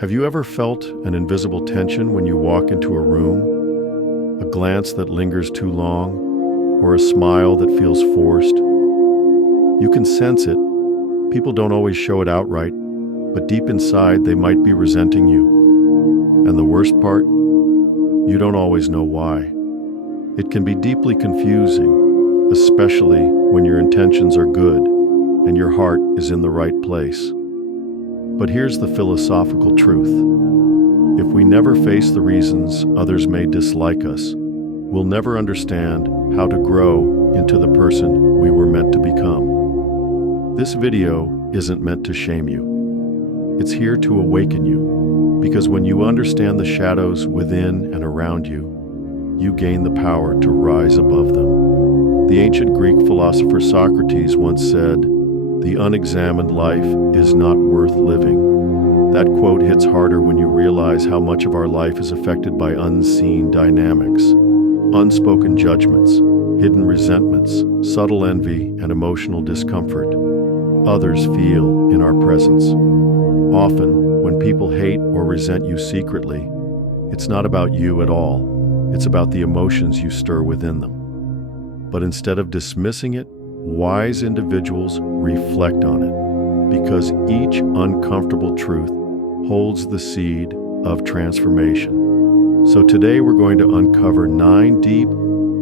Have you ever felt an invisible tension when you walk into a room? A glance that lingers too long, or a smile that feels forced? You can sense it. People don't always show it outright, but deep inside they might be resenting you. And the worst part? You don't always know why. It can be deeply confusing, especially when your intentions are good and your heart is in the right place. But here's the philosophical truth. If we never face the reasons others may dislike us, we'll never understand how to grow into the person we were meant to become. This video isn't meant to shame you. It's here to awaken you, because when you understand the shadows within and around you, you gain the power to rise above them. The ancient Greek philosopher Socrates once said, "The unexamined life is not worth living." That quote hits harder when you realize how much of our life is affected by unseen dynamics, unspoken judgments, hidden resentments, subtle envy, and emotional discomfort others feel in our presence. Often, when people hate or resent you secretly, it's not about you at all. It's about the emotions you stir within them. But instead of dismissing it, wise individuals reflect on it, because each uncomfortable truth holds the seed of transformation. So today we're going to uncover 9 deep,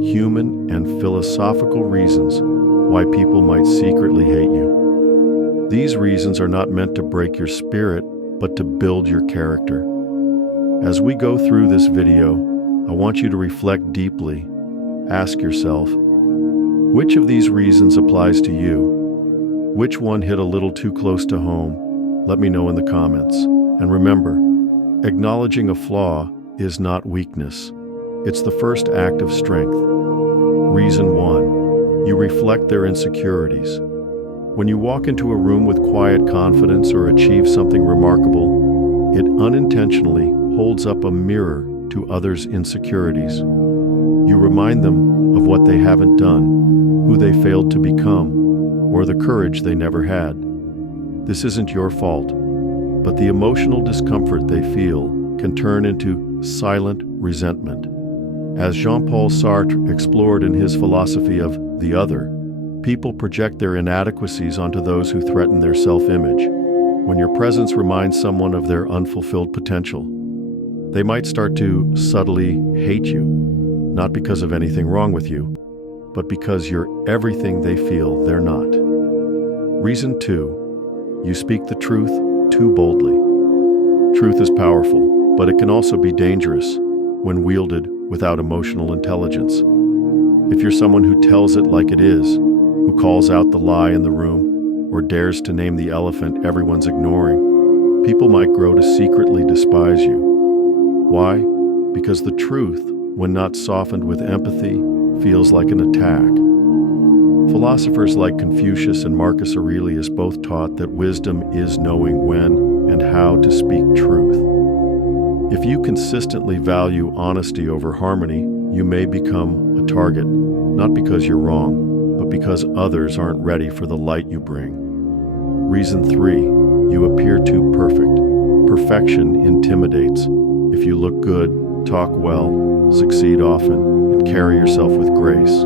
human, and philosophical reasons why people might secretly hate you. These reasons are not meant to break your spirit, but to build your character. As we go through this video, I want you to reflect deeply. Ask yourself, which of these reasons applies to you? Which one hit a little too close to home? Let me know in the comments. And remember, acknowledging a flaw is not weakness. It's the first act of strength. Reason 1, you reflect their insecurities. When you walk into a room with quiet confidence or achieve something remarkable, it unintentionally holds up a mirror to others' insecurities. You remind them of what they haven't done, who they failed to become, or the courage they never had. This isn't your fault, but the emotional discomfort they feel can turn into silent resentment. As Jean-Paul Sartre explored in his philosophy of the other, people project their inadequacies onto those who threaten their self-image. When your presence reminds someone of their unfulfilled potential, they might start to subtly hate you, not because of anything wrong with you, but because you're everything they feel they're not. Reason 2, you speak the truth too boldly. Truth is powerful, but it can also be dangerous when wielded without emotional intelligence. If you're someone who tells it like it is, who calls out the lie in the room, or dares to name the elephant everyone's ignoring, people might grow to secretly despise you. Why? Because the truth, when not softened with empathy, feels like an attack. Philosophers like Confucius and Marcus Aurelius both taught that wisdom is knowing when and how to speak truth. If you consistently value honesty over harmony, you may become a target, not because you're wrong, but because others aren't ready for the light you bring. Reason 3, you appear too perfect. Perfection intimidates. If you look good, talk well, succeed often, and carry yourself with grace,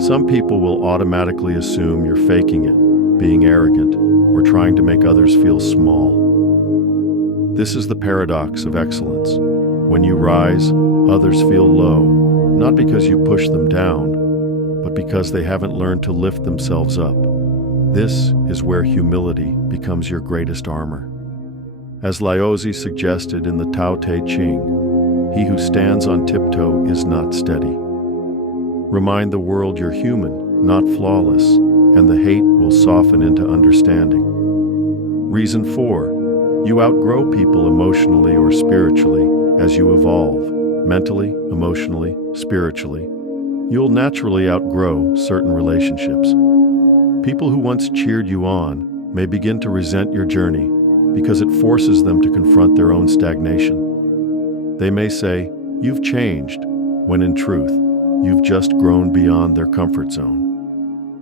some people will automatically assume you're faking it, being arrogant, or trying to make others feel small. This is the paradox of excellence. When you rise, others feel low, not because you push them down, but because they haven't learned to lift themselves up. This is where humility becomes your greatest armor. As Laozi suggested in the Tao Te Ching, he who stands on tiptoe is not steady. Remind the world you're human, not flawless, and the hate will soften into understanding. Reason 4, you outgrow people emotionally or spiritually as you evolve, mentally, emotionally, spiritually. You'll naturally outgrow certain relationships. People who once cheered you on may begin to resent your journey because it forces them to confront their own stagnation. They may say, "You've changed," when in truth, you've just grown beyond their comfort zone.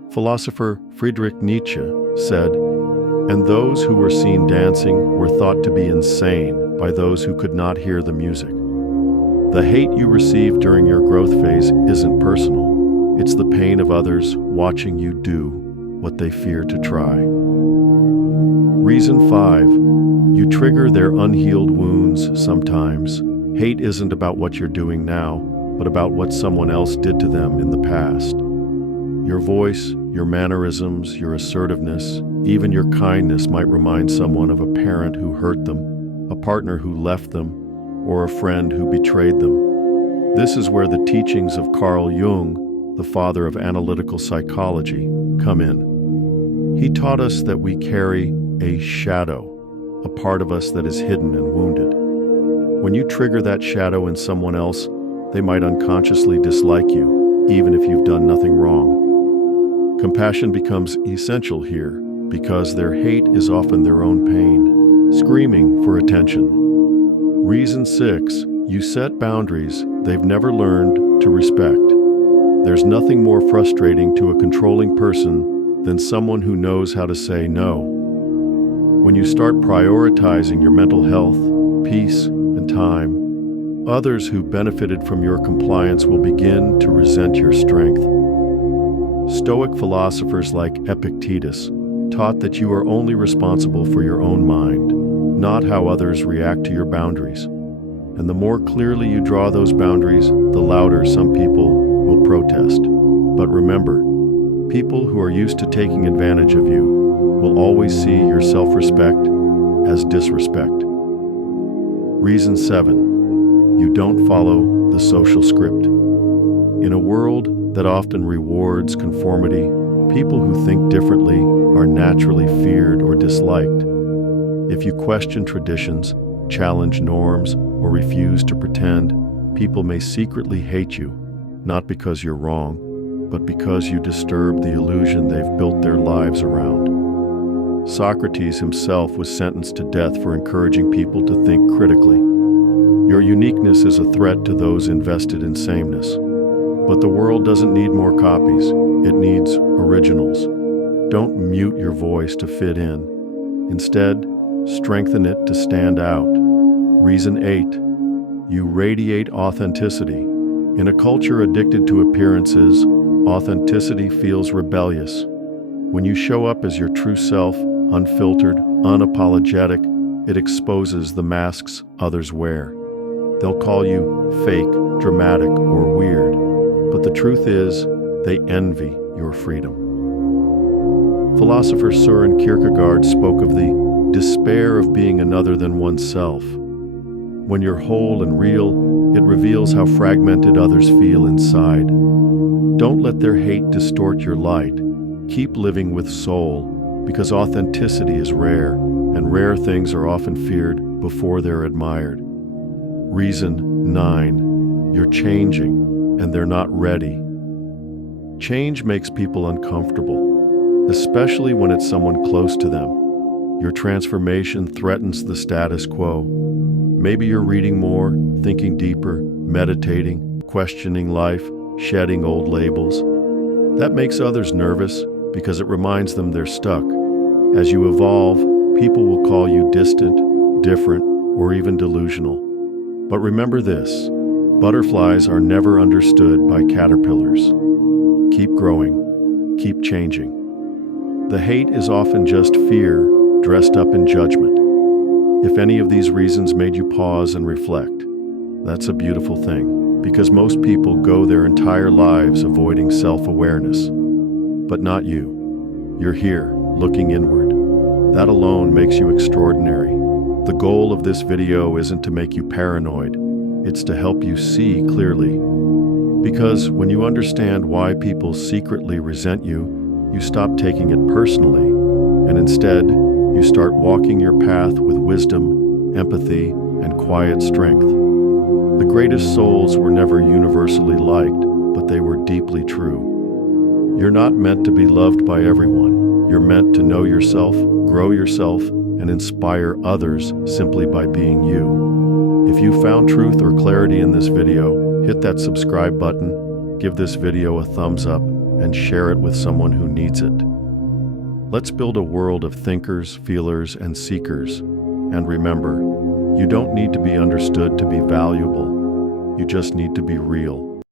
Philosopher Friedrich Nietzsche said, and those who were seen dancing were thought to be insane by those who could not hear the music. The hate you receive during your growth phase isn't personal. It's the pain of others watching you do what they fear to try. Reason 5. You trigger their unhealed wounds sometimes. Hate isn't about what you're doing now, but about what someone else did to them in the past. Your voice, your mannerisms, your assertiveness, even your kindness might remind someone of a parent who hurt them, a partner who left them, or a friend who betrayed them. This is where the teachings of Carl Jung, the father of analytical psychology, come in. He taught us that we carry a shadow, a part of us that is hidden and wounded. When you trigger that shadow in someone else, they might unconsciously dislike you, even if you've done nothing wrong. Compassion becomes essential here, because their hate is often their own pain, screaming for attention. Reason 6. You set boundaries they've never learned to respect. There's nothing more frustrating to a controlling person than someone who knows how to say no. When you start prioritizing your mental health, peace, and time, others who benefited from your compliance will begin to resent your strength. Stoic philosophers like Epictetus taught that you are only responsible for your own mind, not how others react to your boundaries. And the more clearly you draw those boundaries, the louder some people will protest. But remember, people who are used to taking advantage of you will always see your self-respect as disrespect. Reason 7. You don't follow the social script. In a world that often rewards conformity, people who think differently are naturally feared or disliked. If you question traditions, challenge norms, or refuse to pretend, people may secretly hate you, not because you're wrong, but because you disturb the illusion they've built their lives around. Socrates himself was sentenced to death for encouraging people to think critically. Your uniqueness is a threat to those invested in sameness. But the world doesn't need more copies, it needs originals. Don't mute your voice to fit in. Instead, strengthen it to stand out. Reason 8. You radiate authenticity. In a culture addicted to appearances, authenticity feels rebellious. When you show up as your true self, unfiltered, unapologetic, it exposes the masks others wear. They'll call you fake, dramatic, or weird, but the truth is, they envy your freedom. Philosopher Søren Kierkegaard spoke of the despair of being another than oneself. When you're whole and real, it reveals how fragmented others feel inside. Don't let their hate distort your light. Keep living with soul, because authenticity is rare, and rare things are often feared before they're admired. Reason 9. You're changing, and they're not ready. Change makes people uncomfortable, especially when it's someone close to them. Your transformation threatens the status quo. Maybe you're reading more, thinking deeper, meditating, questioning life, shedding old labels. That makes others nervous because it reminds them they're stuck. As you evolve, people will call you distant, different, or even delusional. But remember this, butterflies are never understood by caterpillars. Keep growing, keep changing. The hate is often just fear dressed up in judgment. If any of these reasons made you pause and reflect, that's a beautiful thing, because most people go their entire lives avoiding self-awareness. But not you. You're here, looking inward. That alone makes you extraordinary. The goal of this video isn't to make you paranoid, it's to help you see clearly. Because when you understand why people secretly resent you, you stop taking it personally, and instead, you start walking your path with wisdom, empathy, and quiet strength. The greatest souls were never universally liked, but they were deeply true. You're not meant to be loved by everyone. You're meant to know yourself, grow yourself, and inspire others simply by being you. If you found truth or clarity in this video, hit that subscribe button, give this video a thumbs up, and share it with someone who needs it. Let's build a world of thinkers, feelers, and seekers. And remember, you don't need to be understood to be valuable. You just need to be real.